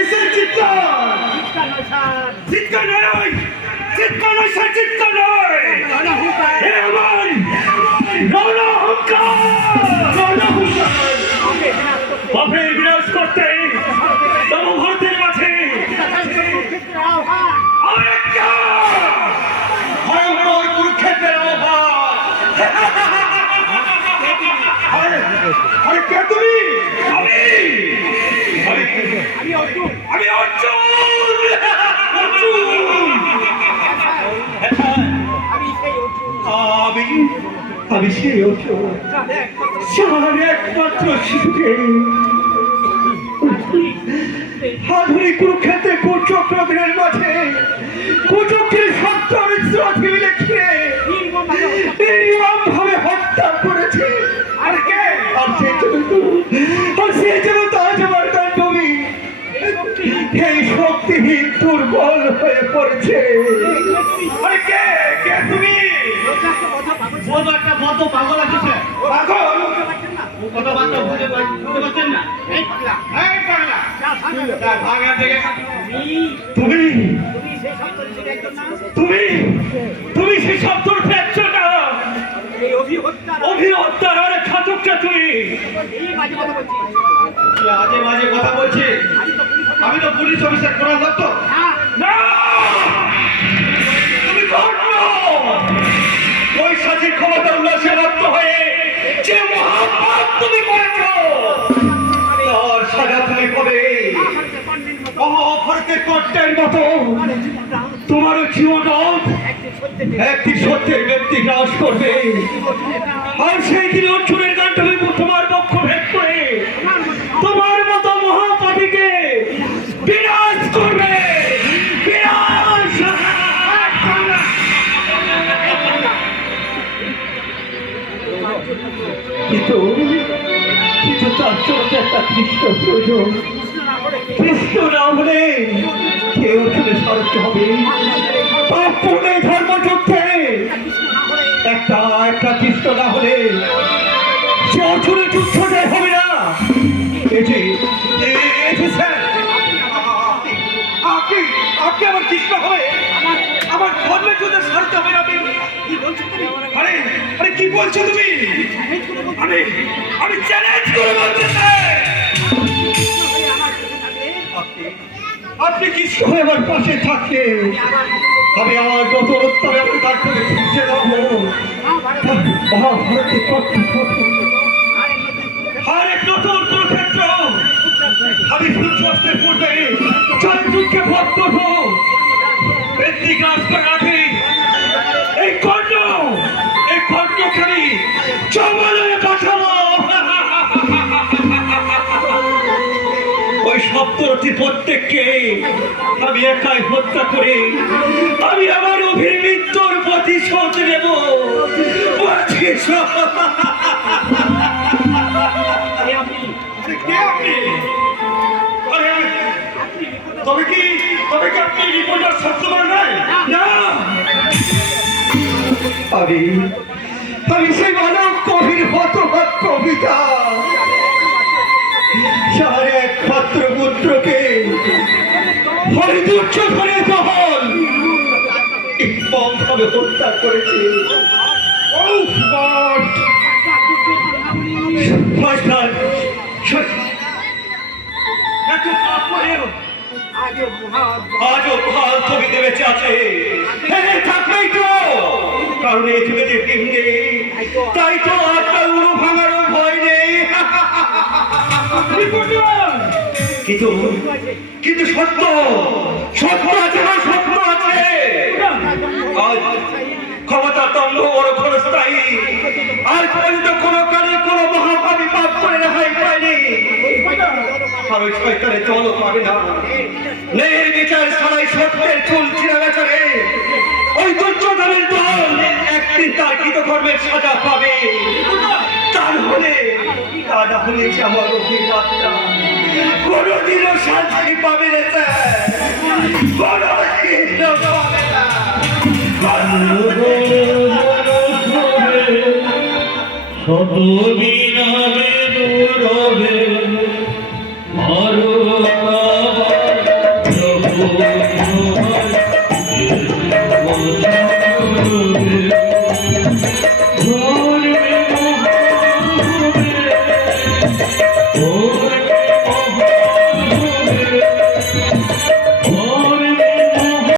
কিসের চিৎকার চিৎকার নয় চিৎকার নয়। চিৎকার নয় চিৎকার নয়। আমি অর্জুন। আমি অর্জুন! অর্জুন। আমি আমি আমি সেই অর্জুন। স্যার, একমাত্র শিশুকে। আধুনিক কুরুক্ষেত্রে কুচক্রদের মাঝে কুচক্রের শ্রদ্ধি লিখে নির্মমভাবে হত্যা নির্মম ভাবে হত্যা দুর্বল হয়ে পড়েছে। আরে কে? কে তুমি? কথা ও তো একটা বদ্ধ পাগল আছে পাগল? কথাবার্তা বুঝে পাই- বুঝতে পারছেন না? এই পাগলা এই পাগলা। যা ভাগা তা ভাগ এখান থেকে তুমি? তুমি? তুমি সেই শব্দর ফেলছো না অভিহত্যার আর ঘাতকটা তুমি? এই মাঝে কথা বলছি তুই আজে বাজে কথা বলছিস আমি তো পুলিশ আমি তো পুলিশ অফিসার কোন দত্ত। না না তুমি কর্ণ ওই সাথীর ক্ষমতা উল্লাসে একদিন একটি সত্যের ব্যক্তি গ্রাস করবে আর সেই দিন কিন্তু কিন্তু তার হবে না আপনি আপনি আমার কৃষ্ণ হবে আমার ধর্মের যুদ্ধে সারতে হবে আপনি কি বলছো আরে বলছো তুমি? আমি আমি চ্যালেঞ্জ করে বলতে আপনি কৃষ্ণ হয়ে আমার পাশে আমার আমি আমার যত উত্তরে আমি তার থেকে শিখতে যাব মহাভারত আমি সূর্যাস্তের পূর্বে চারিদিককে ভোগ করব ব্যক্তি গ্রাস করার ওই প্রত্যেককে আমি একাই হত্যা করে, আমি আমার অভিমৃত্যুর প্রতিশোধ নেব। কে নাই না। সেই মানব কবির কবিতা। একমাত্র পুত্রকে হরিদুর্য ধরে দহল ভাবে হত্যা করেছে। কারণ কিনবে তাই তো উড়ো ভাঙারও ভয় নেই। কিন্তু কিন্তু সত্য সত্য আছে না সত্য আছে? ক্ষমতা তন্ড বড় ক্ষণস্থায়ী। আর পর্যন্ত কোনো কালে কোনো মহাপাপী পাপ করে রেহাই পায়নি। আর ওই শয়তানের জলও পাবে না। ন্যায়ের বিচার ছাড়াই সত্যের চুল ছিঁড়া বেচারে ওই দুর্যোধনের দল একদিন তার কৃতকর্মের সাজা পাবে। তার হলে তা হয়েছে আমার অভিজ্ঞতা কোনোদিনও শান্তি পাবে না।